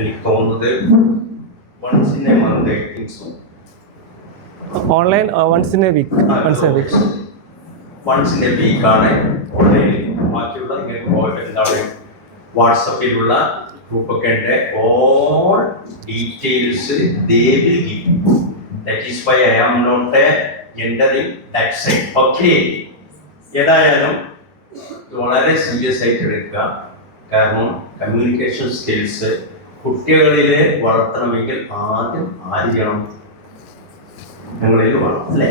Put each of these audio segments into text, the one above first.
എനിക്ക് തോന്നുന്നത് once in a month I think so. Online once in a week. Once a week. Once in a week ആണ് ഓൺലൈനിൽ. ബാക്കിയുള്ള എന്താണ് വാട്സപ്പിലുള്ള ഗ്രൂപ്പൊക്കെ ഉണ്ട്. All details they will give. That is why I am not entering that side. Okay. ഏതായാലും വളരെ സീരിയസ് ആയിട്ട് എടുക്കുക. കാരണം കമ്മ്യൂണിക്കേഷൻ സ്കിൽസ് കുട്ടികളിൽ വളർത്തണമെങ്കിൽ ആദ്യം ആര് ചെയ്യണം? ഞങ്ങളിൽ വേണം അല്ലേ?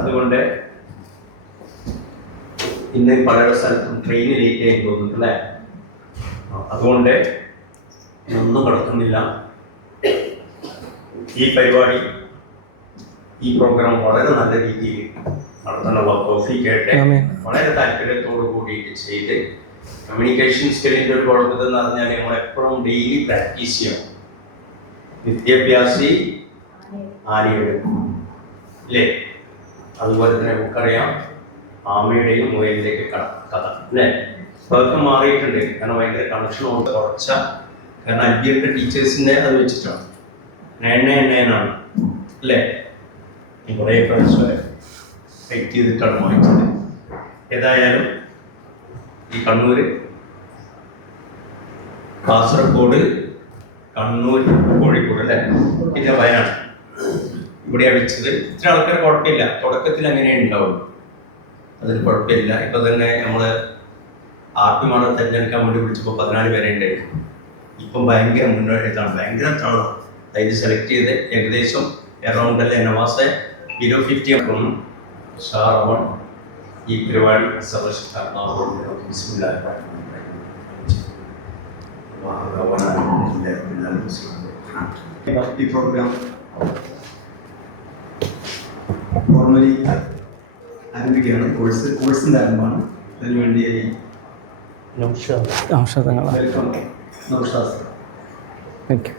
അതുകൊണ്ട് ഇന്ന് പല സ്ഥലത്തും ട്രെയിൻ ലേറ്റ് ആയി തോന്നുന്നു അല്ലേ? അതുകൊണ്ട് ഒന്നും നടക്കുന്നില്ല. ഈ പരിപാടി ഈ പ്രോഗ്രാം വളരെ നല്ല രീതിയിൽ നടത്താനുള്ള തോഫീക്കായിട്ട് വളരെ താല്പര്യത്തോടു കൂടിയിട്ട് ചെയ്ത് കമ്മ്യൂണിക്കേഷൻ സ്കില്ലിൻ്റെ ഒരു കുഴപ്പത്തിൽ എന്ന് പറഞ്ഞാൽ നമ്മളെപ്പോഴും ഡെയിലി പ്രാക്ടീസ് ചെയ്യണം. വിദ്യാഭ്യാസി ആനയുടെ അല്ലേ? അതുപോലെ തന്നെ നമുക്കറിയാം ആമയുടെയും മുയലിൻ്റെയൊക്കെ കഥ അല്ലേ? അതൊക്കെ മാറിയിട്ടുണ്ട്. കാരണം ഭയങ്കര കണക്ഷൻ കൊണ്ട് കുറച്ച കാരണം അല്പിയൊക്കെ ടീച്ചേഴ്സിൻ്റെ അത് വെച്ചിട്ടാണ് 999 അല്ലേ? കുറേ ഫ്രണ്ട്സ് ഫൈറ്റ് ചെയ്തിട്ടാണ് വാങ്ങിച്ചത്. ഏതായാലും ഈ കണ്ണൂർ, കാസർഗോഡ്, കണ്ണൂർ, കോഴിക്കോട് അല്ലേ, പിന്നെ വയനാട് ഇവിടെയാണ് വെച്ചത്. ഇത്ര ആൾക്കാർ കുഴപ്പമില്ല. തുടക്കത്തിൽ അങ്ങനെ ഉണ്ടാവും, അതിന് കുഴപ്പമില്ല. ഇപ്പം തന്നെ നമ്മൾ ആർപ്പിമാണ് തിരഞ്ഞെടുക്കാൻ വേണ്ടി വിളിച്ചപ്പോൾ 14 പേരെ ഉണ്ടായിരുന്നു. ഇപ്പം ഭയങ്കര മുന്നോട്ടാണ്, ഭയങ്കര തവണ അതായത് സെലക്ട് ചെയ്ത് ഏകദേശം എറൗണ്ട് അല്ലേ നവാസെ 50 ആക്കുന്നു. ഷാറവൺ ഈ പരിപാടി ഈ പ്രോഗ്രാം ഫോർമലി ആരംഭിക്കുകയാണ്. കോഴ്സിൻ്റെ ആരംഭമാണ്. അതിനുവേണ്ടിയായി welcome Naushad. Okay.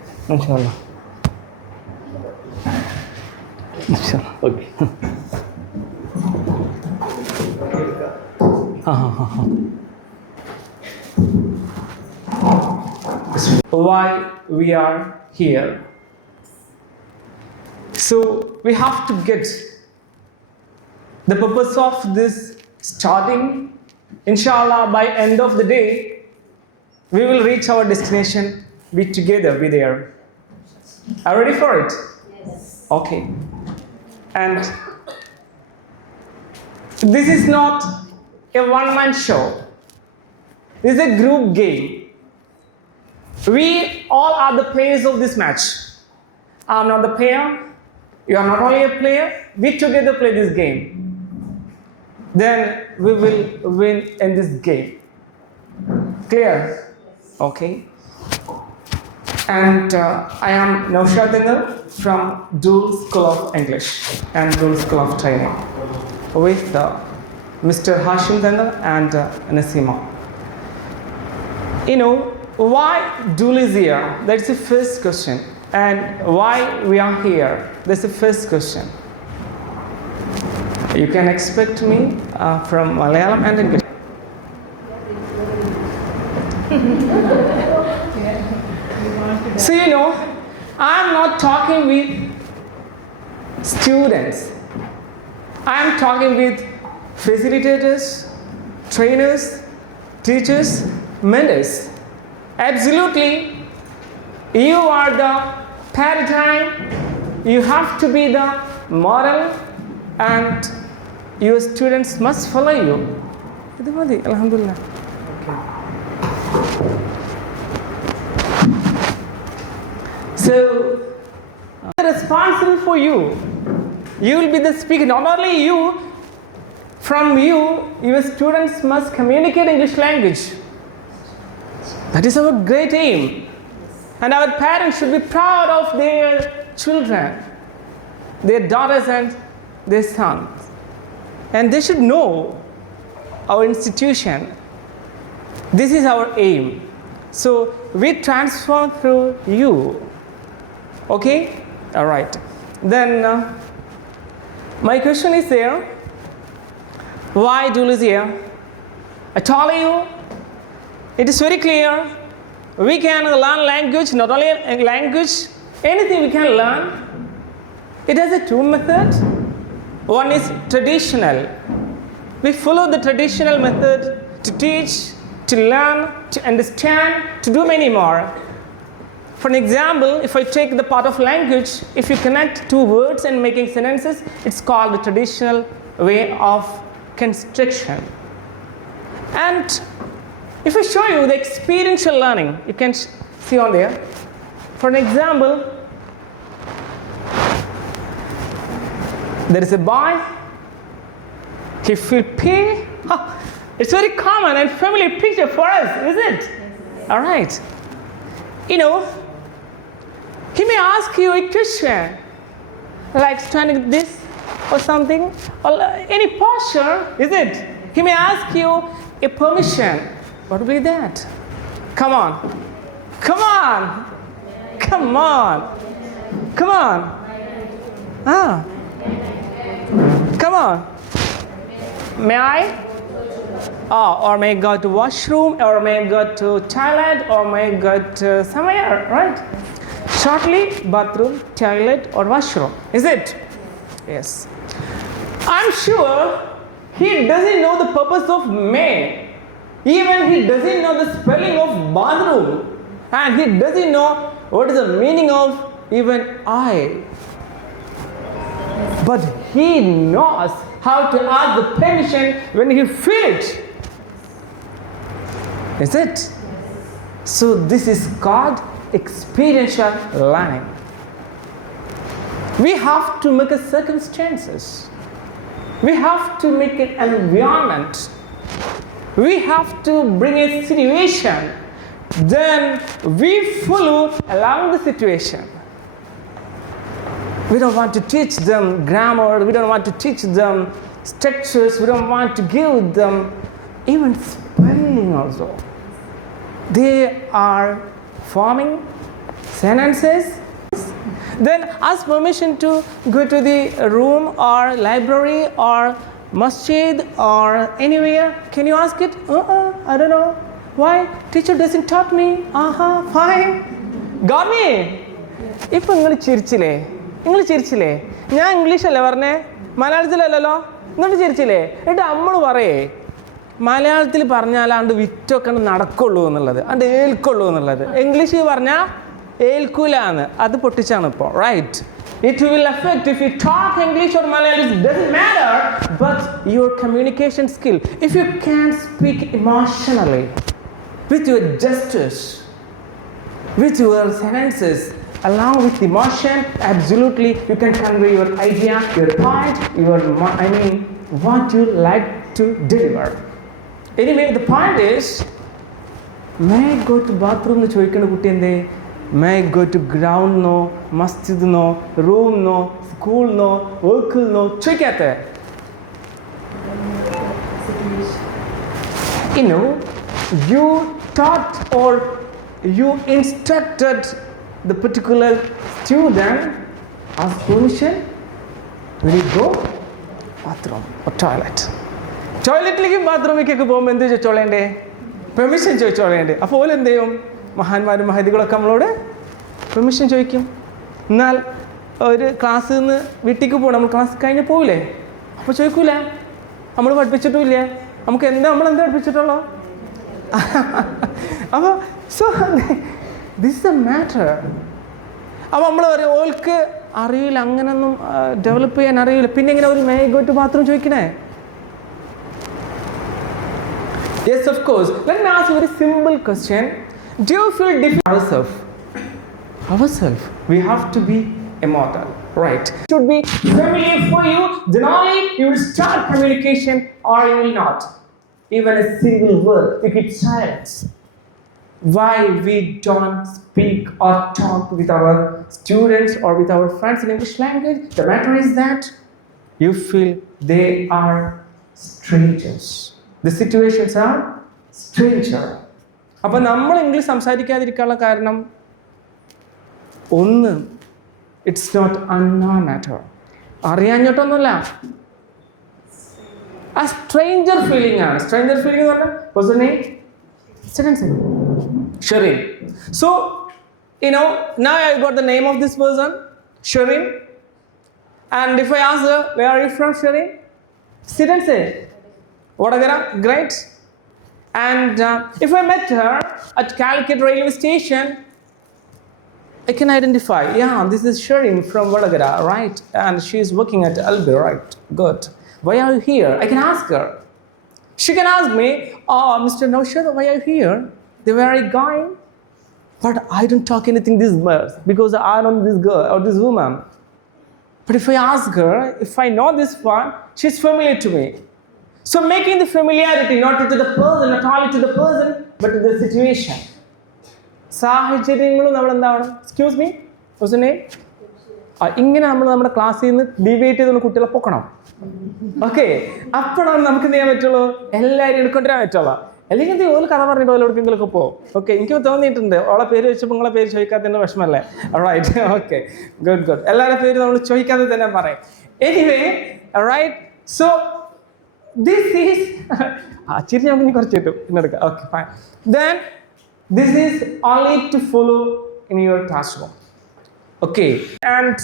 Why we are here? So we have to get the purpose of this starting. Inshallah, by end of the day, we will reach our destination. Be together, be there. Are you ready for it? Yes. Okay. And this is not a one-man show. This is a group game. We all are the players of this match. I'm not the player. You are not only a player. We together play this game. Then we will win in this game. Clear? Okay. And I am Naushad Dangal from Dool School of English and Dool School of Training with Mr. Hashim Dangal and Nasima. You know, why Dool is here? That's the first question. And why we are here? That's the first question. You can expect me from Malayalam and English. So you know, I'm not talking with students. I'm talking with facilitators, trainers, teachers, mentors. Absolutely, you are the paradigm. You have to be the model, and your students must follow you. Alhamdulillah. So, responsible for you. You will be the speaker. Not only you, from you, your students must communicate English language. That is our great aim. And our parents should be proud of their children, their daughters and their sons. And they should know our institution. This is our aim. So, we transform through you. Okay? All right. Then my question is there. Why Dool is here? I told you, it is very clear. We can learn language, not only language, anything we can learn. It has a two methods. One is traditional. We follow the traditional method to teach, to learn, to understand, to do many more. For an example, if I take the part of language, if you connect two words and making sentences, it's called the traditional way of construction. And if I show you the experiential learning, you can see on there. For an example, there is a boy, he will pay. It's very common and familiar picture for us, is it? Yes. All right. You know, he may ask you a question, like standing this or something, or any posture, is it? He may ask you a permission. What will be that? Come on. Come on. Come on. Come on. Come on. May I? Or may I go to washroom, or may I go to toilet, or may I go to somewhere, right? Shortly, bathroom, toilet, or washroom. Is it? Yes. I'm sure he doesn't know the purpose of may. Even he doesn't know the spelling of bathroom. And he doesn't know what is the meaning of even I. But he knows how to ask the permission when he feels it. Is it? So this is called experiential learning. We have to make a circumstances. We have to make an environment. We have to bring a situation. Then we follow along the situation. We don't want to teach them grammar. We don't want to teach them structures. We don't want to give them even spelling also. They are forming sentences. Then ask permission to go to the room or library or masjid or anywhere. Can you ask it? I don't know. Why? Teacher doesn't taught me. Fine. Got me? If you chirichile. നിങ്ങൾ ചിരിച്ചില്ലേ? ഞാൻ ഇംഗ്ലീഷല്ലേ പറഞ്ഞേ, മലയാളത്തിലല്ലല്ലോ. ഇങ്ങോട്ട് ചിരിച്ചില്ലേ? എന്നിട്ട് നമ്മൾ പറയേ മലയാളത്തിൽ പറഞ്ഞാലാണ്ട് വിറ്റൊക്കെ നടക്കുള്ളൂ എന്നുള്ളത്, അണ്ട് ഏൽക്കുള്ളൂ എന്നുള്ളത്. ഇംഗ്ലീഷിൽ പറഞ്ഞാൽ ഏൽക്കൂല എന്ന്, അത് പൊട്ടിച്ചാണ് ഇപ്പോൾ. Right. It will affect if you talk English or Malayalam, it doesn't matter, but your communication skill. If you can speak emotionally, with your gestures, with your sentences, along with emotion, absolutely you can convey your idea, your point, what you like to deliver. Anyway, the point is, may I go to bathroom nu choikkana kutti ende? May I go to ground no, masjid no, room no, school no, work no, choikkathe. You know, you taught or you instructed the particular student ask permission when you go bathroom or toilet. ടോയ്ലറ്റിലേക്ക് ബാത്റൂമിലേക്കൊക്കെ പോകുമ്പോൾ എന്ത് ചോദിച്ചോളേണ്ടേ? പെർമിഷൻ ചോദിച്ചോളേണ്ടേ? അപ്പോൾ എന്ത് ചെയ്യും? മഹാന്മാരും മഹതികളൊക്കെ നമ്മളോട് പെർമിഷൻ ചോദിക്കും. എന്നാൽ ഒരു ക്ലാസ്സിൽ നിന്ന് വീട്ടിലേക്ക് പോകണം, നമ്മൾ ക്ലാസ് കഴിഞ്ഞ് പോവില്ലേ? അപ്പോൾ ചോദിക്കൂല, നമ്മൾ പഠിപ്പിച്ചിട്ടുമില്ല. നമുക്ക് നമ്മളെന്താ പഠിപ്പിച്ചിട്ടുള്ളൂ? അപ്പോൾ so this is A matter. അപ്പോൾ നമ്മൾ പറയും ഓൾക്ക് അറിയില്ല, അങ്ങനെയൊന്നും ഡെവലപ്പ് ചെയ്യാൻ അറിയില്ല, പിന്നെ എങ്ങനെ ഒരു മേ ഗോ ടു ബാത്റൂം ചോദിക്കണേ? Yes, of course. Let me ask you a very simple question. Do you feel different ourselves? We have to be immortal, right? It should be familiar for you. Then only you will start communication, or you will not. Even a single word, you keep silence. Why we don't speak or talk with our students or with our friends in English language? The matter is that you feel they are strangers. The situations are stranger. അപ്പോൾ നമ്മൾ ഇംഗ്ലീഷ് സംസാരിക്കാതിരിക്കാനുള്ള കാരണം ഒന്ന്, it's not unknown matter, അറിയാഞ്ഞിട്ടൊന്നുമല്ല, ആ stranger feeling ആണ്. Stranger feeling എന്ന് പറഞ്ഞാൽ Sherin. So, now I got the name of this person, Shirin. And if I ask her, where are you from, Shirin? Sit and say, Vadagara, great. And if I met her at Calicut railway station, I can identify, yeah, this is Shirin from Vadagara, right? And she is working at Albi, right? Good. Why are you here? I can ask her. She can ask me, oh, Mr. Naushad, why are you here? Where are you going? But I don't talk anything this much because I know this girl or this woman. But if I ask her, if I know this one, she's familiar to me. So making the familiarity not to the person, not only to the person, but to the situation. സാഹചര്യങ്ങളും നമ്മൾ എന്താണ്, excuse me, what's your name? ഇങ്ങനെ നമ്മൾ നമ്മുടെ ക്ലാസ്സിൽ നിന്ന് ഡിവൈഡ് ചെയ്ത് കുട്ടികളെ പൊക്കണം. ഓക്കെ, അപ്പോഴാണ് നമുക്ക് എന്ത് ചെയ്യാൻ പറ്റുള്ളൂ, എല്ലാവരും എടുക്കൊണ്ടിരാൻ പറ്റുള്ളൂ. അല്ലെങ്കിൽ എന്ത് ഒരു കഥ പറഞ്ഞിട്ട് ഓരോടെങ്കിലൊക്കെ പോകും. ഓക്കെ, എനിക്ക് തോന്നിയിട്ടുണ്ട് ഓളെ പേര് വെച്ചപ്പോൾ നിങ്ങളെ പേര് ചോദിക്കാത്തതിൻ്റെ വിഷമല്ലേ? Right, okay, good good. എല്ലാവരുടെ പേര് നമ്മൾ ചോദിക്കാതെ തന്നെ പറയും. Anyway, right, so this is ചിരി നമുക്ക് ഇനി കുറച്ച് കിട്ടും പിന്നെ എടുക്കാം. Okay, fine. Then this is only to follow in your classroom. Okay, and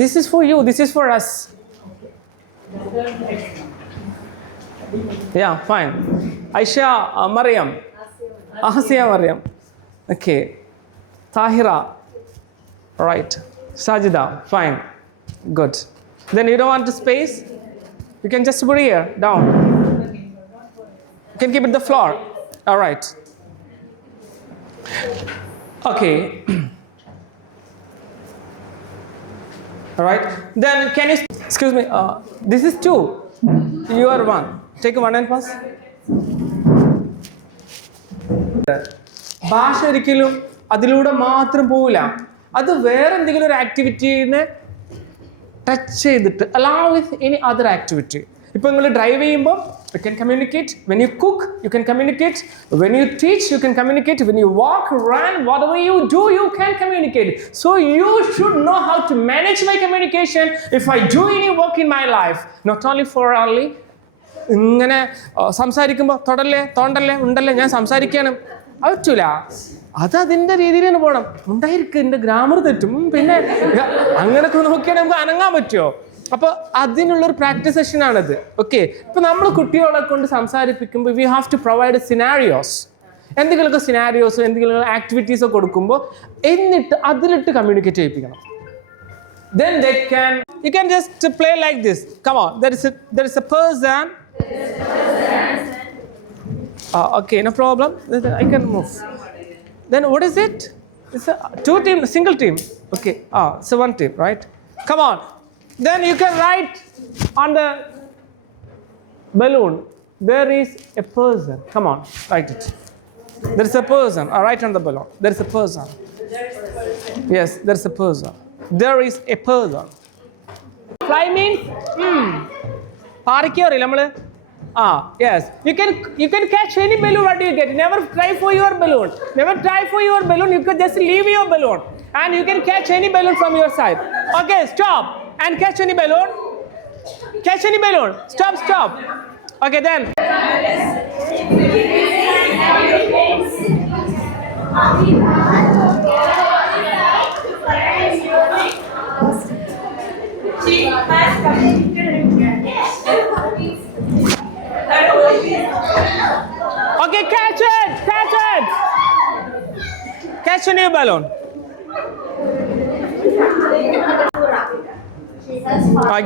this is for you, this is for us. Yeah, fine. Aisha, Maryam, Asiya, Maryam. Okay, Tahira, right. Sajida, fine, good. Then you don't want the space, you can just put here down. You can keep it the floor. All right. Okay. All right. Then can you, excuse me, this is 2. You are 1. Take 1 and pass. ഭാഷ ഒരിക്കലും അതിലൂടെ മാത്രം പോവില്ല. അത് വേറെ എന്തെങ്കിലും ഒരു ആക്ടിവിറ്റീനെ ടച്ച് ചെയ്തിട്ട് along with any other activity. ഇപ്പോൾ നിങ്ങൾ ഡ്രൈവ് ചെയ്യുമ്പോൾ you can communicate. When you cook, you can communicate. When you teach, you can communicate. When you walk, run, whatever you do, you can communicate. So you should know how to manage my communication if I do any work in my life. Not only for only ഇങ്ങനെ സംസാരിക്കുമ്പോൾ തോണ്ടല്ലേ ഉണ്ടല്ലേ ഞാൻ സംസാരിക്കാനും പറ്റൂല. അത് അതിൻ്റെ രീതിയിൽ തന്നെ പോകണം. ഉണ്ടായിരിക്കും, എൻ്റെ ഗ്രാമർ തെറ്റും, പിന്നെ അങ്ങനെയൊക്കെ നോക്കിയാൽ നമുക്ക് അനങ്ങാൻ പറ്റുമോ? അപ്പോൾ അതിനുള്ളൊരു പ്രാക്ടീസ് സെഷനാണിത്. ഓക്കെ, ഇപ്പോൾ നമ്മൾ കുട്ടികളെ കൊണ്ട് സംസാരിപ്പിക്കുമ്പോൾ we have to provide scenarios. എന്തെങ്കിലുമൊക്കെ സിനാരിയോസോ എന്തെങ്കിലും ആക്ടിവിറ്റീസോ കൊടുക്കുമ്പോൾ എന്നിട്ട് അതിലിട്ട് കമ്മ്യൂണിക്കേറ്റ് ചെയ്യിപ്പിക്കണം. Then they can, you can just play like this. Come on, there is a person. Okay, no problem. I can move. Then what is it? It's a 2 team, single team. Okay, it's a 1 team, right? Come on. Then you can write on the balloon, there is a person. Come on, write it. There is a person. Write on the balloon. There is a person. Yes, there is a person. There is a person. Fly means parikiyori nammal. Yes. You can catch any balloon. What do you get? Never try for your balloon. Never try for your balloon. You can just leave your balloon, and you can catch any balloon from your side. Okay, stop. And catch any balloon. Catch any balloon. Stop. Okay, then. Okay, catch it. Catch a new balloon.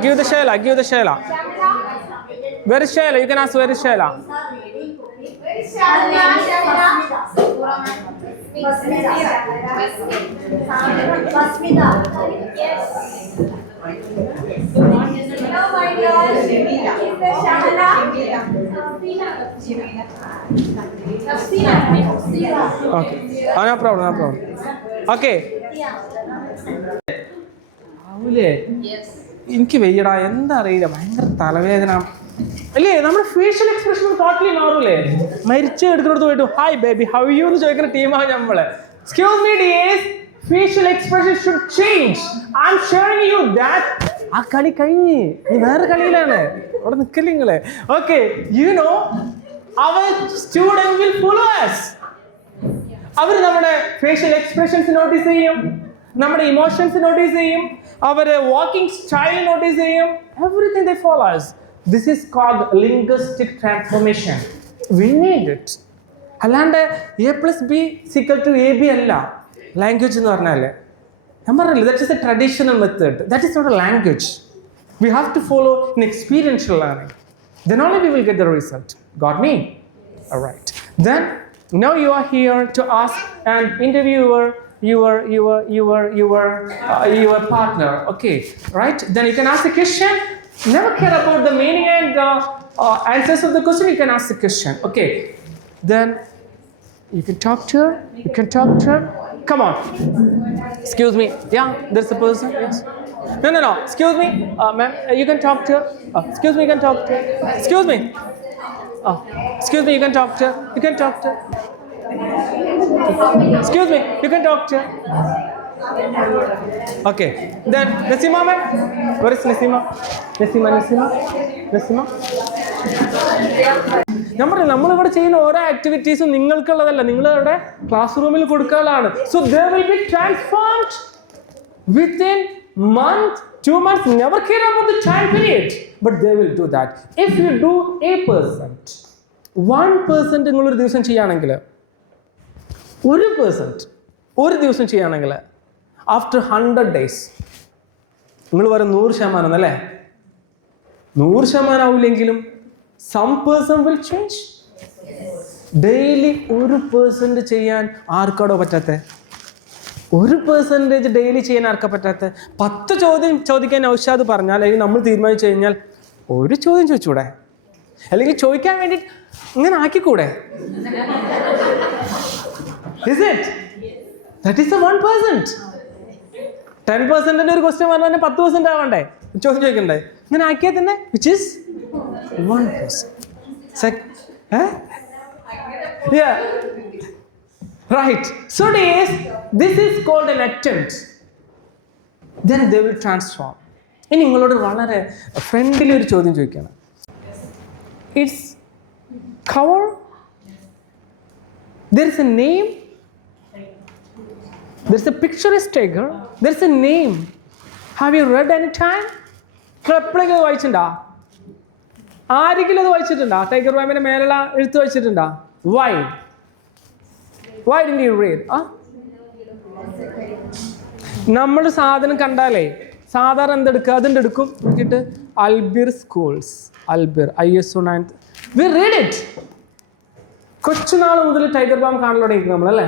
Give the Shayla. Where is Shayla? You can ask where is Shayla. Okay. No problem. Okay. എനിക്ക് വെയ്യടാ, എന്താ അറിയില്ല, ഭയങ്കര തലവേദന അല്ലേ. നമ്മുടെ facial expression totally മാറൂലേ. മരിച്ച് എടുത്തിടത്ത് പോയിട്ട് ഹായ് ബേബി ഹൗ യു എന്ന് ചോദിക്കുന്ന ടീമാണ് നമ്മള്. Excuse me dears, facial expression should change. I am sharing you that. ആ കളി കഴിഞ്ഞ് നീ വേറെ കളിയിലാണ്, അവിടെ നിൽക്കല്ലേ നിങ്ങള്. ഓക്കെ, യു നോ അവർ സ്റ്റുഡന്റ് വിൽ ഫോളോ us. അവർ നമ്മുടെ ഫേഷ്യൽ എക്സ്പ്രഷൻസ് നോട്ടീസ് ചെയ്യും, നമ്മുടെ ഇമോഷൻസ് നോട്ടീസ് ചെയ്യും, അവർ വാക്കിംഗ് സ്റ്റൈൽ നോട്ടീസ് ചെയ്യും. Everything they follows. This is called linguistic transformation. We need it. അല്ലാണ്ട് A+B=AB അല്ല ലാംഗ്വേജ് എന്ന് പറഞ്ഞാൽ. ഞാൻ പറഞ്ഞില്ല, that is A traditional method. That is not a language. We have to follow an experiential learning. Then only we will get the result. Got me? All right. Then now you are here to ask and interview your partner. Okay, right? Then you can ask the question. Never care about the meaning and answers of the question. You can ask the question. Okay. Then you can talk to her. You can talk to her. Come on. Excuse me. Yeah, there's a person. Yes. No. Excuse me, ma'am. You can talk to her. Excuse me. You can talk to her. Excuse me. Excuse me. You can talk to her. You can talk to her. Excuse me. You can talk to her. Okay. Then Nasima, ma'am. Where is Nasima? Nasima. നമ്മളിവിടെ ചെയ്യുന്ന ഓരോ ആക്ടിവിറ്റീസും നിങ്ങൾക്കുള്ളതല്ല, നിങ്ങളുടെ class റൂമിൽ കൊടുക്കാനുള്ളതാണ്. So they will be transformed within month, 2 months. Never care about the time period, but they will do that. If you do 1% നിങ്ങളൊരു ദിവസം ചെയ്യുകയാണെങ്കിൽ, 1% ഒരു ദിവസം ചെയ്യുകയാണെങ്കിൽ ആഫ്റ്റർ 100 days നിങ്ങൾ പറയും 100% അല്ലേ? 100% ആവില്ലെങ്കിലും some person will change. Daily 1% ചെയ്യാൻ ആർക്കാടോ പറ്റാത്ത? 1% ഡെയിലി ചെയ്യാൻ ആർക്കാ പറ്റാത്ത? 10 ചോദ്യം ചോദിക്കാൻ ഔഷാദ് പറഞ്ഞാൽ, അല്ലെങ്കിൽ നമ്മൾ തീരുമാനിച്ചു കഴിഞ്ഞാൽ ഒരു ചോദ്യം ചോദിച്ചൂടെ? അല്ലെങ്കിൽ ചോദിക്കാൻ വേണ്ടി ഇങ്ങനെ ആക്കിക്കൂടെ? Is it? That is the 1%. 10% ഒരു ക്വസ്റ്റ്യൻ പറഞ്ഞാൽ 10% ആവണ്ടേ? ചോദ്യം ചോദിക്കണ്ടേ? ഇങ്ങനെ ആക്കിയാൽ തന്നെ which is 1%. Yeah. Right. So this is called an attempt. Then they will transform. ഇനി നിങ്ങളോട് വളരെ ഫ്രണ്ട്ലി ഒരു ചോദ്യം ചോദിക്കണം. It's cover. There is a name. There is a picture is tiger. There is a name. Have you read any time? എപ്പോഴെങ്കിലും വായിച്ചിട്ടുണ്ടോ? ആരെങ്കിലും അത് വായിച്ചിട്ടുണ്ടോ? ടൈഗർ ബാമിന്റെ മേലുള്ള എഴുത്ത് വായിച്ചിട്ടുണ്ടോ? Why didn't you read? നമ്മൾ സാധനം കണ്ടാലേ സാധാരണ എന്തെടുക്കുക? അതിൻ്റെ എടുക്കും നോക്കിയിട്ട് അൽബിർ സ്കൂൾസ്, അൽബിർ ISO 9. We read it. കൊച്ചുനാൾ മുതൽ ടൈഗർ ബാം കാണാൻ തുടങ്ങി നമ്മളല്ലേ?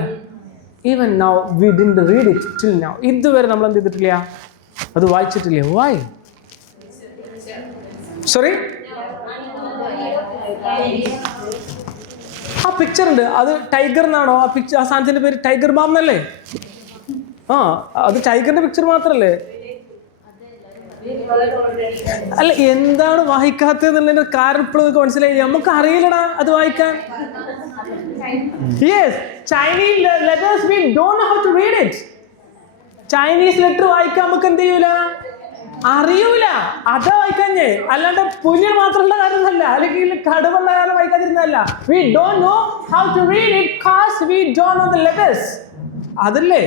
Even now we didn't read it till now. ഇതുവരെ നമ്മൾ എന്ത് ചെയ്തിട്ടില്ല? അത് വായിച്ചിട്ടില്ല. Why? Sorry? ആ പിക്ചർ ഉണ്ട്, അത് ടൈഗർ എന്നാണോ? ആ പിക്ചർ, ആ സാധനത്തിന്റെ പേര് ടൈഗർ ബാം എന്നല്ലേ? അത് ടൈഗറിന്റെ പിക്ചർ മാത്രല്ലേ? അല്ല, എന്താണ് വായിക്കാത്തതെന്നുള്ളതിന്റെ കാരണം ഇപ്പോഴൊക്കെ മനസ്സിലായി. നമുക്ക് അറിയില്ലടാ അത് വായിക്കാൻ. Yes, Chinese letters we don't know how to read it. Chinese letter വായിക്കാൻ നമുക്ക് എന്ത് ചെയ്യൂല? അറിയൂല. അതാ വായിക്കാഞ്ഞേ. അല്ലാണ്ട് പുലിയ മാത്രമുള്ള കാര്യമല്ല, അല്ലെങ്കിൽ കടുവുള്ള കാര്യം വായിക്കാതിരുന്നല്ല. We don't know how to read it because we don't know the letters. അതല്ലേ?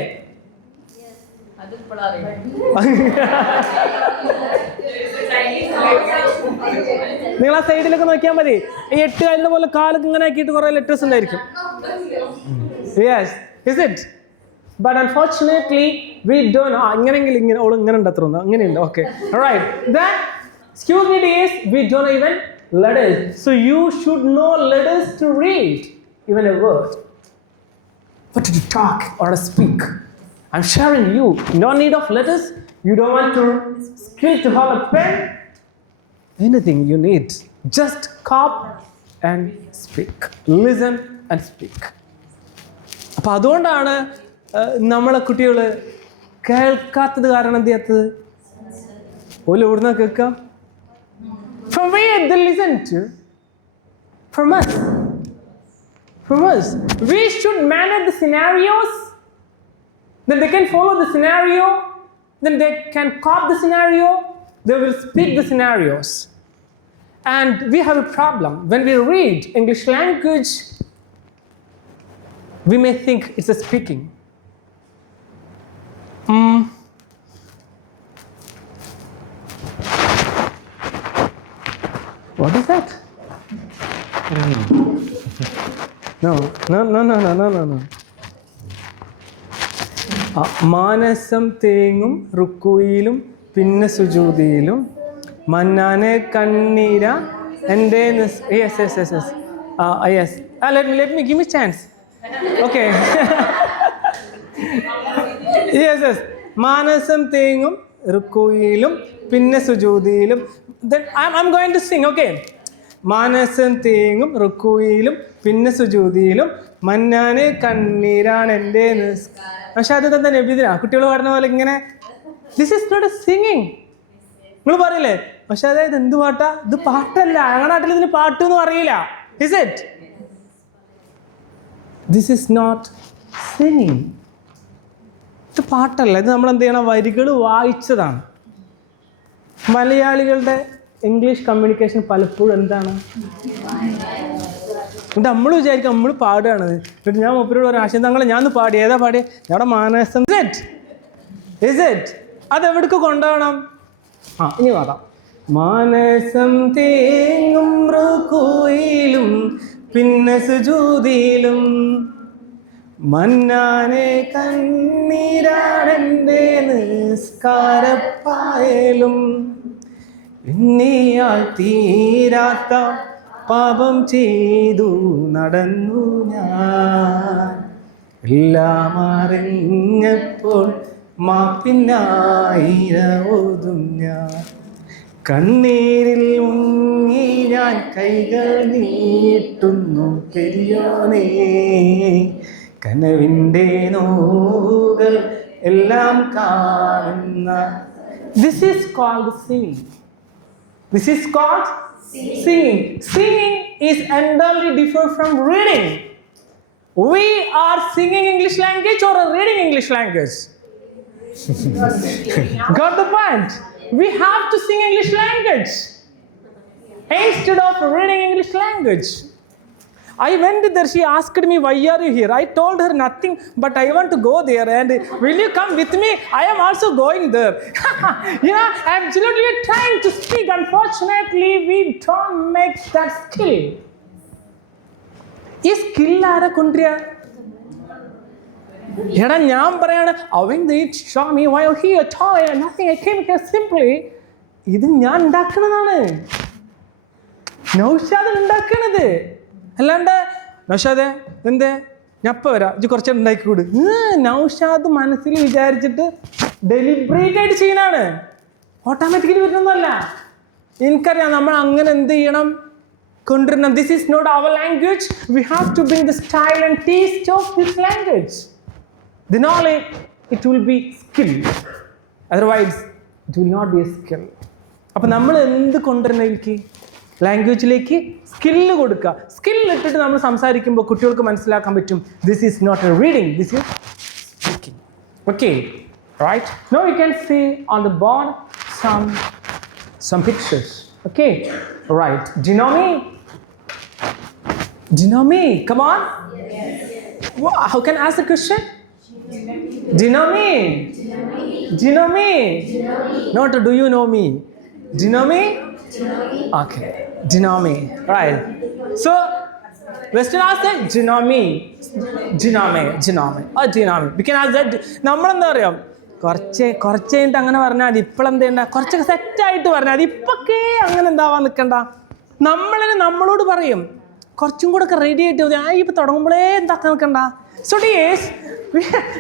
നിങ്ങൾ ആ സൈഡിലൊക്കെ നോക്കിയാൽ മതി. ഈ 8 കാലിന്റെ പോലെ കാലൊക്കെ ഇങ്ങനെ ആക്കിയിട്ട് കുറെ ലെറ്റേഴ്സ് ഉണ്ടായിരിക്കും. Yes, is it? But unfortunately we don't know. അങ്ങനെയെങ്കിൽ ഇങ്ങനെ ഓൾ ഇങ്ങനെ ഉണ്ട്, അത്ര അങ്ങനെയുണ്ട്. Okay, all right. Then excuse me days, we don't know even letters. So you should know letters to read even a word. But to talk or to speak, I'm sharing you. No need of letters. You don't want to skill to hold a pen. Anything you need, just cop and speak. Listen and speak. അപ്പോൾ അതുകൊണ്ടാണ് നമ്മളെ കുട്ടികൾ കേൾക്കാത്തത്. കാരണം എന്ത് ചെയ്യാത്തത്? ഓല് എവിടുന്ന കേൾക്കാം? From where they listen to? From us. We should manage the scenarios. Then they can follow the scenario. Then they can copy the scenario. They will speak the scenarios. And we have a problem when we read English language. we may think it's a speaking. What is that? I don't know. No. മാനസം തേങ്ങും റുക്കുയിലും പിന്നെ സുജൂദിയിലും മന്നാനെ കണ്ണീര എൻ്റെ yes. Let me give me chance. Okay. yes. മാനസം തേങ്ങും റുക്കുയിലും പിന്നെ സുജൂദിയിലും. Then I'm going to sing, okay? മാനസം തേങ്ങും റുക്കുയിലും പിന്നെ സുജൂദിയിലും മന്നാനെ കണ്ണീരാണ് എൻ്റെ പക്ഷെ അത് തന്നെ നബിദിനാ കുട്ടികൾ പാടുന്ന പോലെ ഇങ്ങനെ. This is not a singing. നിങ്ങൾ പറയില്ലേ പക്ഷെ അതായത് എന്ത് പാട്ടാ, ഇത് പാട്ടല്ല, ഞങ്ങളുടെ നാട്ടിൽ ഇതിന് പാട്ട് എന്ന് പറയില്ല. Is it? This is not singing. ഇത് പാട്ടല്ല, ഇത് നമ്മൾ എന്ത് ചെയ്യണം, വരികൾ വായിച്ചതാണ്. മലയാളികളുടെ ഇംഗ്ലീഷ് കമ്മ്യൂണിക്കേഷൻ പലപ്പോഴും എന്താണ്, എന്നിട്ട് നമ്മൾ വിചാരിക്കും നമ്മൾ പാടുകയാണ്. എന്നിട്ട് ഞാൻ മൂപ്പരോട് ഒരു ആശയം തങ്ങളെ ഞാൻ പാടി, ഏതാ പാടിയ ഞങ്ങളുടെ മാനസം. Is it? അതെവിടേക്ക് കൊണ്ടുപോകണം? ഇനി പാടാം. മാനസം തേങ്ങും റുകൂയിലും പിന്നെ സുജൂദിയിലും മന്നാനെ കണ്ണീരാണെൻ്റെ നിസ്കാരപ്പായലും എണ്ണിയാൽ തീരാത്ത പാപം ചെയ്തു നടന്നു ഞാൻ എല്ലാം അറിഞ്ഞപ്പോൾ മാപ്പിനായിരവോതും ഞാൻ കണ്ണീരിൽ മുങ്ങി ഞാൻ കൈകൾ നീട്ടുന്നു പെരിയോനേ കനവിൻ്റെ നോവുകൾ എല്ലാം കാണുന്ന. This is called singing. This is called singing. Singing is entirely different from reading. We are singing English language or reading English language? Got the point? We have to sing English language instead of reading English language. I went there, she asked me, why are you here? I told her nothing, but I want to go there and will you come with me? I am also going there. Absolutely trying to speak. Unfortunately, we don't make that skill. ഈ സ്കിൽ ആരെ കൊണ്ടുവരിക? എടാ ഞാൻ പറയാണ് ഇത് ഞാൻ ഉണ്ടാക്കുന്നതാണ്, നൗഷാദ് ഉണ്ടാക്കണത്. അല്ലാണ്ട് നൗഷാദേ എന്തേ ഞപ്പ വരാം ഇത് കുറച്ച് ഉണ്ടാക്കിക്കൂട്. നൗഷാദ് മനസ്സിൽ വിചാരിച്ചിട്ട് ഡെലിബറേറ്റ് ആയിട്ട് ചെയ്യണാണ്, ഓട്ടോമാറ്റിക്കലി വരുന്നതല്ല. എനിക്കറിയാം നമ്മൾ അങ്ങനെ എന്ത് ചെയ്യണം, കൊണ്ടുവരണം. This is not our language. We have to bring the style and taste of this language. The knowledge it will be skill, otherwise it will not be a skill. അപ്പം നമ്മൾ എന്ത് കൊണ്ടുവരുന്നതിലേക്ക്, ലാംഗ്വേജിലേക്ക് സ്കില്ല് കൊടുക്കുക. സ്കില്ലിട്ടിട്ട് നമ്മൾ സംസാരിക്കുമ്പോൾ കുട്ടികൾക്ക് മനസ്സിലാക്കാൻ പറ്റും this is not a reading, this is speaking. Okay, right? Now you can see on the board some pictures. Okay, right. Dinomi, come on. Yes. Wow, how can I ask a question? Dinomi. Not do you know me? Dinomi. Okay, Dinomi. Right. So Western ask that Dinomi. Oh, Dinomi. We can ask that. നമ്മളെന്താ അറിയാം, കുറച്ച് കഴിഞ്ഞിട്ട് അങ്ങനെ പറഞ്ഞാൽ മതി. ഇപ്പോഴെന്ത് ചെയ്യണ്ട, കുറച്ചൊക്കെ സെറ്റായിട്ട് പറഞ്ഞാൽ മതി. ഇപ്പൊക്കെ അങ്ങനെ എന്താവാൻ നിൽക്കണ്ട. നമ്മളോട് പറയും കുറച്ചും കൂടെ ഒക്കെ റെഡി ആയിട്ട് മതി. ഇപ്പം തുടങ്ങുമ്പോഴേ എന്താക്കാൻ നിൽക്കണ്ട. So dears,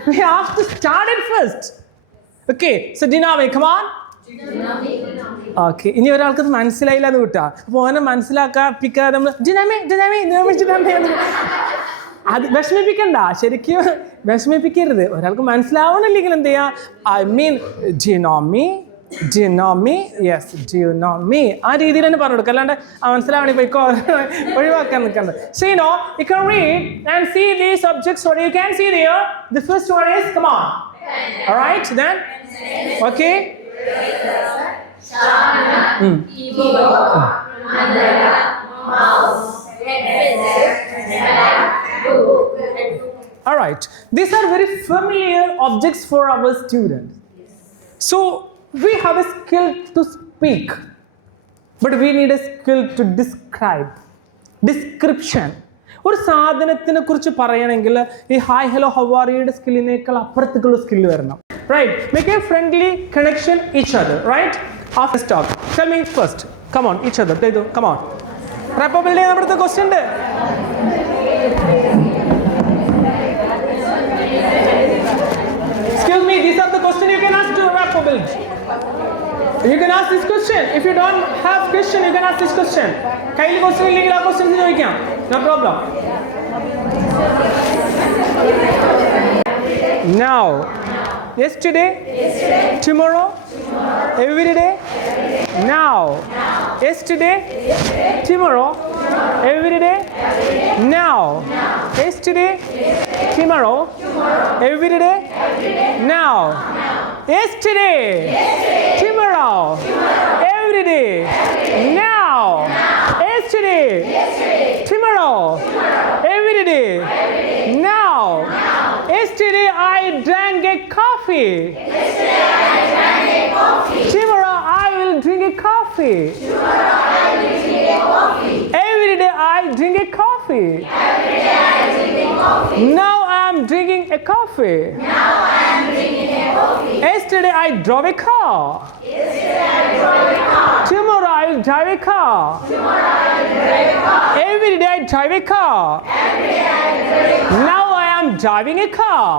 we have to start it first. Okay, so Dinomi, come on. Okay, ഇനി ഒരാൾക്ക് മനസ്സിലായില്ല എന്ന് വിട്ടാ, അപ്പോൾ ഓനെ മനസ്സിലാക്കാപ്പിക്കാതെ നമ്മൾ ഡിനാമി അത് വിഷമിപ്പിക്കണ്ട, ശരിക്കും വിഷമിപ്പിക്കരുത്. ഒരാൾക്ക് മനസ്സിലാവണില്ലെങ്കിൽ എന്ത് ചെയ്യുക, ഐ മീൻ ഡിനോമി, യെസ് ഡിനോമി, ആ രീതിയിൽ തന്നെ പറഞ്ഞു കൊടുക്കുക. അല്ലാണ്ട് മനസ്സിലാവണേ പോയിക്കോ ഒഴിവാക്കാൻ നിൽക്കണ്ട. So you can read and see these subjects. What you can see there, the first one is, come on, all right, then okay. Keyboard, umbrella, mouse, headset, book. All right. These are very familiar objects for our students. So we have a skill to speak, but we need a skill to describe. Description. ഒരു സാധനത്തിനെ കുറിച്ച് പറയണമെങ്കിൽ ഈ hi hello how are യുടെ സ്കില്ലിനേക്കാൾ അപ്പുറത്തേക്കുള്ള skill വരണം. Right? Make a friendly connection each other. Right? After stop tell me first. Come on each other. ചെയ്തു. Come on. റാപ്പബിളിന്റെ നമ്മുടെ ക്വസ്റ്റ്യൻ ഉണ്ട്. Excuse me, these are the questions you can ask to Rappobuild. You can ask this question. If you don't have question, you can ask this question. Kaili question illengil aa question choikkam. No problem. Now, yesterday, tomorrow, every day. Now, yesterday, tomorrow, every day. Now, yesterday, tomorrow, every day. Now, yesterday, tomorrow, every day. Now, yesterday, tomorrow, every day. Now, yesterday I drank a coffee. Tomorrow I will drink a coffee. Every day I drink a coffee. Now I am drinking a coffee. Yesterday I drove a car. Tomorrow I will drive a car. Every day I drive a car. Now I am driving a car.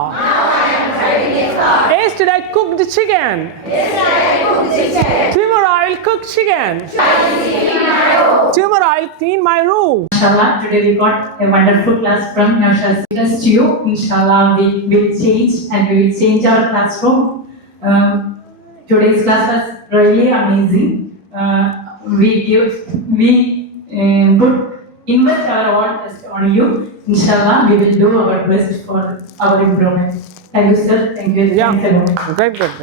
Yesterday I cooked the chicken. Tomorrow I will cook chicken. Tomorrow I will clean my room. Inshallah, today we got a wonderful class from Naushad. Just to you, inshallah, we will change and we will change our classroom. Today's class was really amazing. We put invest our all trust on you. Inshallah, we will do our best for our improvement. Thank you, sir. Thank you. Yeah. Thanks a lot. Great.